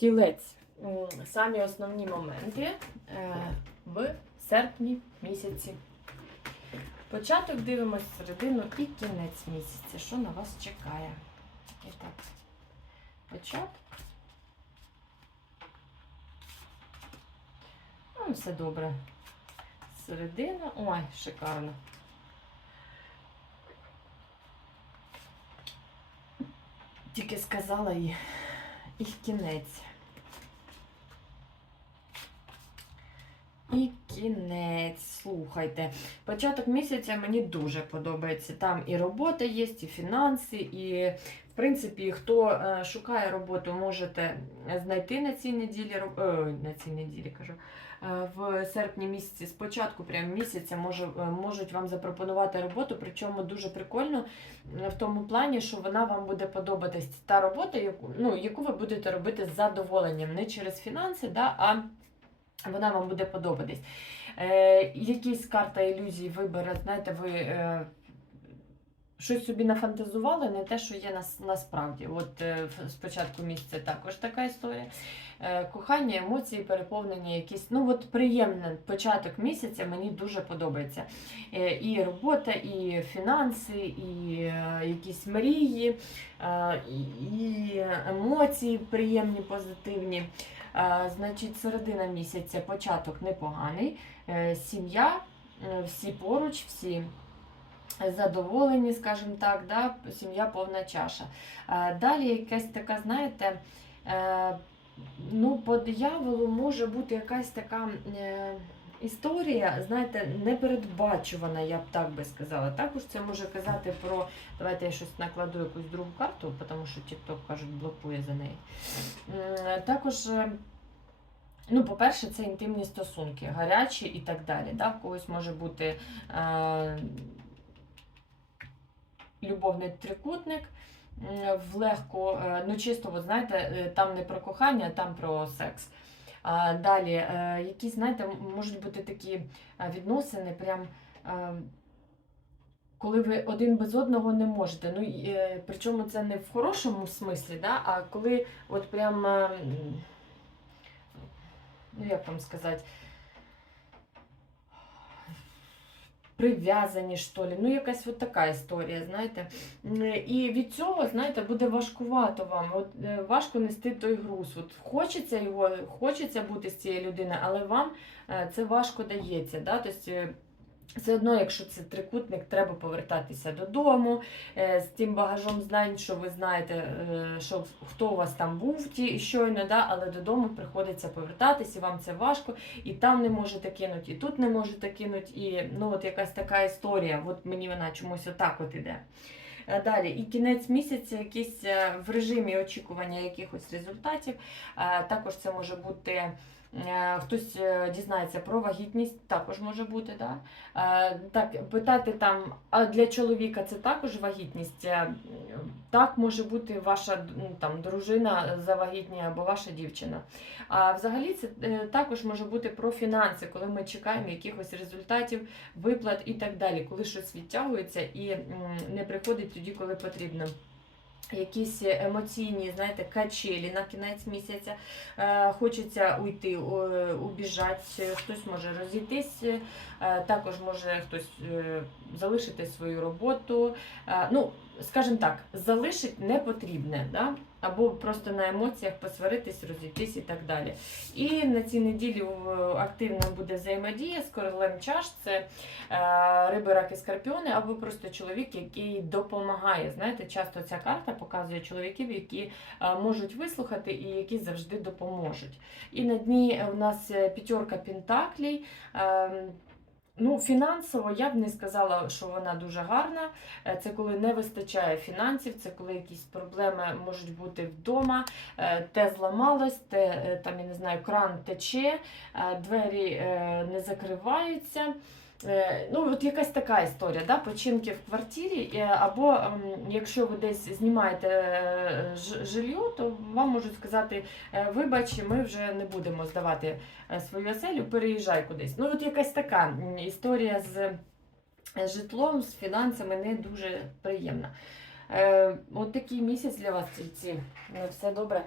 тілець. Самі основні моменти е, в серпні місяці. Початок дивимось середину і кінець місяця. Що на вас чекає? І так. Початок. Ну, все добре. Середина. Ой, шикарно. Тільки сказала і, і кінець. І кінець, слухайте. Початок місяця мені дуже подобається. Там і робота є, і фінанси, і, в принципі, хто е, шукає роботу, можете знайти на цій неділі, роб- е, на цій неділі кажу. е, В серпні місяці, спочатку прям місяця може, можуть вам запропонувати роботу, причому дуже прикольно в тому плані, що вона вам буде подобатись та робота, яку, ну, яку ви будете робити з задоволенням, не через фінанси, да, а вона вам буде подобатись. Е, якісь карта ілюзій вибере, знаєте, ви е, щось собі нафантазували, не те, що є нас, насправді. От е, спочатку місяця також така історія. Е, кохання, емоції, переповнення, якісь. Ну, от приємний початок місяця мені дуже подобається. Е, і робота, і фінанси, і е, якісь мрії, і, емоції приємні, позитивні. Значить, середина місяця, початок непоганий. Сім'я, всі поруч, всі задоволені, скажімо так, да? сім'я повна чаша. Далі якась така, знаєте, ну, по дияволу може бути якась така. е, Історія, знаєте, непередбачувана, я б так би сказала. Також це може казати про. Давайте я щось накладу якусь другу карту, тому що TikTok, кажуть, блокує за неї. М, Також, е, ну, по-перше, це інтимні стосунки, гарячі і так далі. Да? В когось може бути е, любовний трикутник. М, В легку, е, ну чисто, от, знаєте, е, там не про кохання, а там про секс. А далі, е, якісь, знаєте, можуть бути такі е, відносини, прям. е, коли ви один без одного не можете. Ну, е, причому це не в хорошому смислі, да, а коли от прям, е, ну як вам сказати, прив'язані, що лі. Ну, якась от така історія, знаєте. І від цього, знаєте, буде важкувато вам. От, е, важко нести той груз. От хочеться його, хочеться бути з цією людиною, але вам е, це важко дається. Да? Тобто, все одно, якщо це трикутник, треба повертатися додому е, з тим багажом знань, що ви знаєте, е, що хто у вас там був ті щойно, да, але додому приходиться повертатися, і вам це важко, і там не можете кинути, і тут не можете кинути, і ну от якась така історія. От мені вона чомусь отак от іде. Е, Далі, і кінець місяця, якийсь в режимі очікування якихось результатів. Також це може бути. Е, Хтось е, дізнається про вагітність, також може бути. Да? Е, Так, питати там, а для чоловіка це також вагітність? Так, може бути ваша ну, там, дружина завагітніє або ваша дівчина. А взагалі це також може бути про фінанси, коли ми чекаємо якихось результатів, виплат і так далі, коли щось відтягується і не приходить тоді, коли потрібно. Якісь емоційні, знаєте, качелі на кінець місяця. Е, хочеться уйти, о- убіжати, хтось може розійтись, е, також може хтось е, залишити свою роботу. Е, ну, скажімо так, залишить не потрібне, да? або просто на емоціях посваритись, розійтись і так далі. І на цій неділі е, активно буде взаємодія з королем чаш. Це е, риби, раки, скорпіони, або просто чоловік, який допомагає. Знаєте, часто ця карта показує чоловіків, які е, можуть вислухати і які завжди допоможуть. І на дні у нас е, п'ятерка пентаклей. Ем, Ну, фінансово я б не сказала, що вона дуже гарна. Е, Це коли не вистачає фінансів, це коли якісь проблеми можуть бути вдома, е, те зламалось, те е, там я не знаю, кран тече, двері не закриваються. Е, Ну, от якась така історія, да? починки в квартирі, е, або ем, якщо ви десь знімаєте е, жилье, то вам можуть сказати, вибач, ми вже не будемо здавати свою оселю, переїжджай кудись. Ну, от якась така історія з житлом, з фінансами не дуже приємна. От такий місяць для вас, тільці. Все добре.